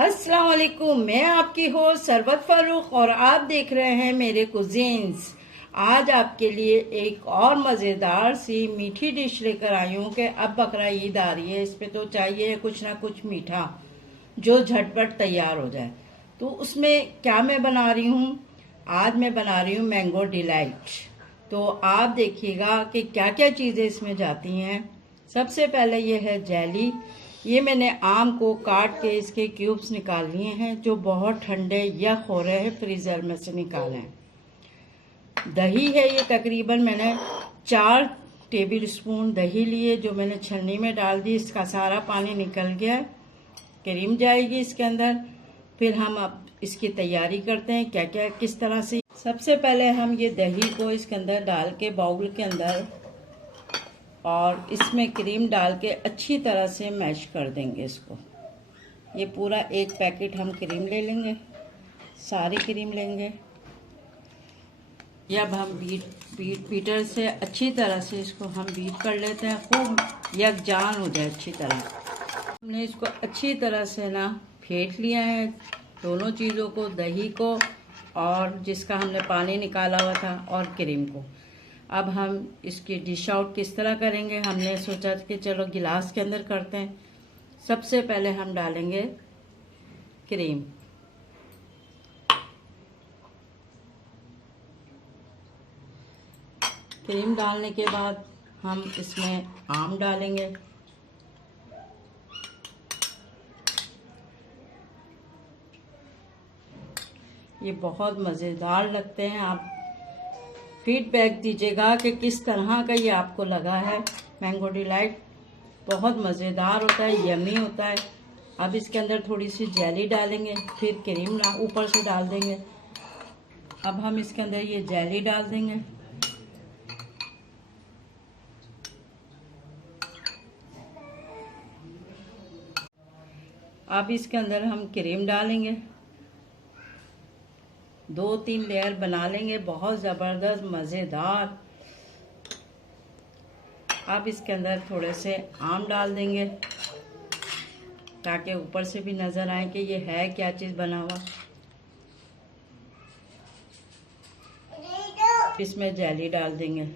अस्सलाम वालेकुम। मैं आपकी होस्ट सरबत फारूक और आप देख रहे हैं मेरे कुजीन्स। आज आपके लिए एक और मज़ेदार सी मीठी डिश लेकर आई हूँ कि अब बकरा ईद आ रही है, इस पे तो चाहिए कुछ ना कुछ मीठा जो झटपट तैयार हो जाए। तो उसमें क्या मैं बना रही हूँ, आज मैं बना रही हूँ मैंगो डिलाइट। तो आप देखिएगा कि क्या क्या चीज़ें इसमें जाती हैं। सबसे पहले ये है जेली। ये मैंने आम को काट के इसके क्यूब्स निकाल लिए हैं जो बहुत ठंडे यख हो रहे हैं, फ्रीज़र में से निकाले हैं। दही है, ये तकरीबन मैंने 4 टेबल स्पून दही लिए जो मैंने छन्नी में डाल दी। इसका सारा पानी निकल गया, क्रीम जाएगी इसके अंदर। फिर हम अब इसकी तैयारी करते हैं क्या क्या किस तरह से। सबसे पहले हम ये दही को इसके अंदर डाल के बाउल के अंदर और इसमें क्रीम डाल के अच्छी तरह से मैश कर देंगे इसको। ये पूरा एक पैकेट हम क्रीम ले लेंगे, सारी क्रीम लेंगे। अब हम बीटर से अच्छी तरह से इसको हम बीट कर लेते हैं, खूब यकजान हो जाए अच्छी तरह। हमने इसको अच्छी तरह से ना फेंट लिया है, दोनों चीज़ों को, दही को और जिसका हमने पानी निकाला हुआ था और क्रीम को। अब हम इसकी डिश आउट किस तरह करेंगे, हमने सोचा कि चलो गिलास के अंदर करते हैं। सबसे पहले हम डालेंगे क्रीम। क्रीम डालने के बाद हम इसमें आम डालेंगे। ये बहुत मज़ेदार लगते हैं। आप फीडबैक दीजिएगा कि किस तरह का ये आपको लगा है। मैंगो डिलाइट बहुत मज़ेदार होता है, यमी होता है। अब इसके अंदर थोड़ी सी जेली डालेंगे, फिर क्रीम ऊपर से डाल देंगे। अब हम इसके अंदर ये जेली डाल देंगे। अब इसके अंदर हम क्रीम डालेंगे, 2-3 लेयर बना लेंगे, बहुत ज़बरदस्त मज़ेदार। अब इसके अंदर थोड़े से आम डाल देंगे ताकि ऊपर से भी नज़र आए कि ये है क्या चीज़ बना हुआ। इसमें जेली डाल देंगे।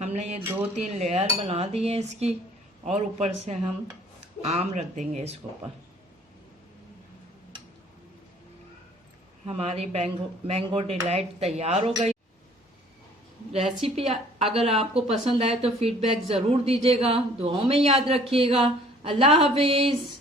हमने ये 2-3 लेयर बना दी है इसकी और ऊपर से हम आम रख देंगे इसके ऊपर। हमारी मैंगो डिलाइट तैयार हो गई। रेसिपी अगर आपको पसंद आए तो फीडबैक ज़रूर दीजिएगा, दुआओं में याद रखिएगा। अल्लाह हाफिज़।